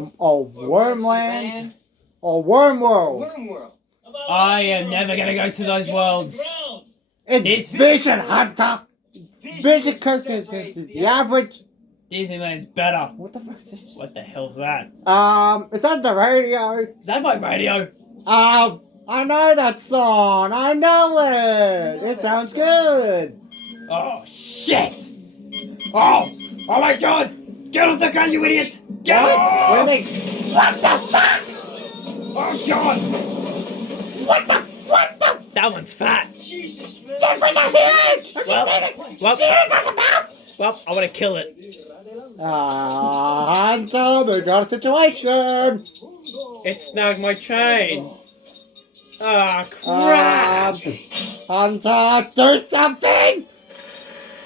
Wormland? Or Wormworld? Wormworld. I am never gonna go to those worlds. It's Vision Hunter! Vision Hunter is the average... Disneyland's better. What the fuck is this? What the hell's that? Is that the radio? Is that my radio? I know that song! I know it! It sounds good! Oh, shit! Oh my god! Get off the gun, you idiot! Get off! Really? What the fuck? Oh god! What the? That one's fat. Jesus, man. Jeffrey's a huge! Well, I want to kill it. Hunter, we got a situation! It snagged my chain. Ah, crap! Hunter, do something!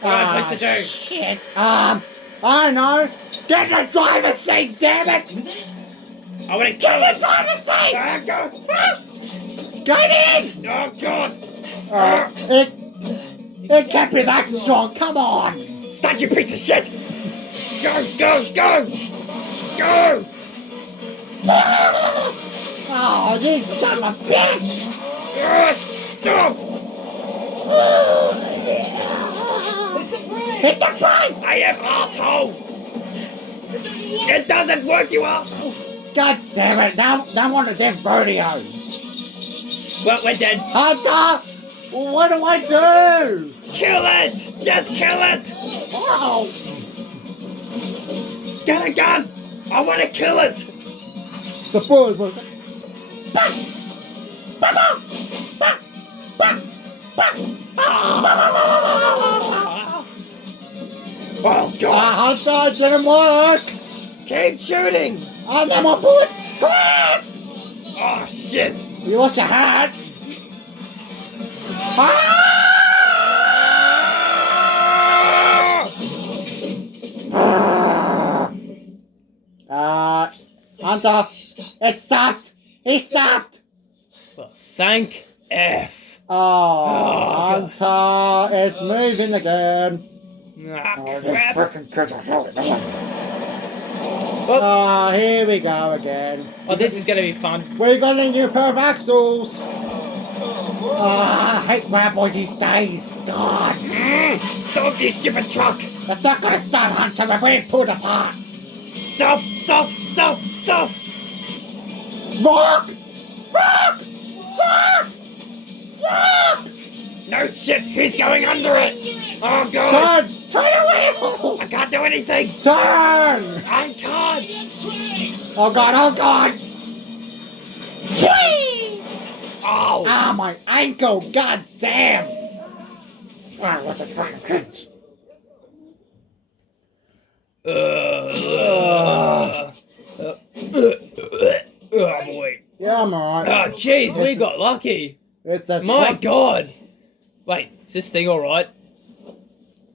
What am I supposed to do? Shit. I don't know. Get the driver's seat, damn it! I want to kill Get it. the driver's seat! Go! Get in! Oh god! It can't be that strong. Come on! Stand, you piece of shit! Go! Oh, you son of a bitch! Stop! Hit the brake! I am asshole! It doesn't work, you asshole! God damn it! Now one of them rodeo. Well, we're dead. Hunter, what do I do? Kill it! Just kill it! Oh, Get a gun! I want to kill it! the bird was. Oh god! Hunter, it didn't work. Keep shooting! And then my bullet. Cliff! Oh shit! You lost your hat. Hunter, it stopped. He stopped. Well, thank F. Oh, Hunter, it's moving again. Ah, This crap! frickin' kids are hell. Oh. Oh, here we go again. Oh, this is gonna be fun. We got a new pair of axles. I hate Graboid these days. God. Stop, you stupid truck! It's not gonna start, Hunter. We're being pulled apart. Stop! Rock! No shit, he's going under it! Oh god! Turn the wheel! I can't do anything! Turn! I can't! Oh god! Whee! Oh! Ah, my ankle! God damn! Ah, what's the fucking kids? Oh boy. Yeah, I'm alright. Oh jeez, we got lucky. It's a My truck. god. Wait, is this thing alright?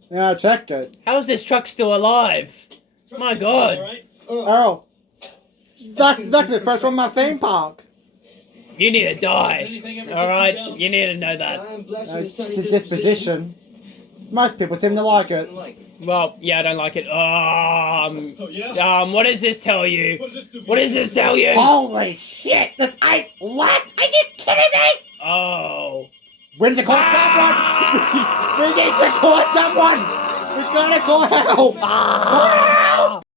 Yeah, I checked it. How is this truck still alive? My god. Oh. That's the first one in my theme park. You need to die. Alright? You need to know that. I am blessed with a son's It's a disposition. Most people seem to like it. Well, yeah, I don't like it. What does this tell you? What does this tell you? Holy shit! That's what? Are you kidding me? Oh. We need to call someone! We need to call someone! We gotta call help!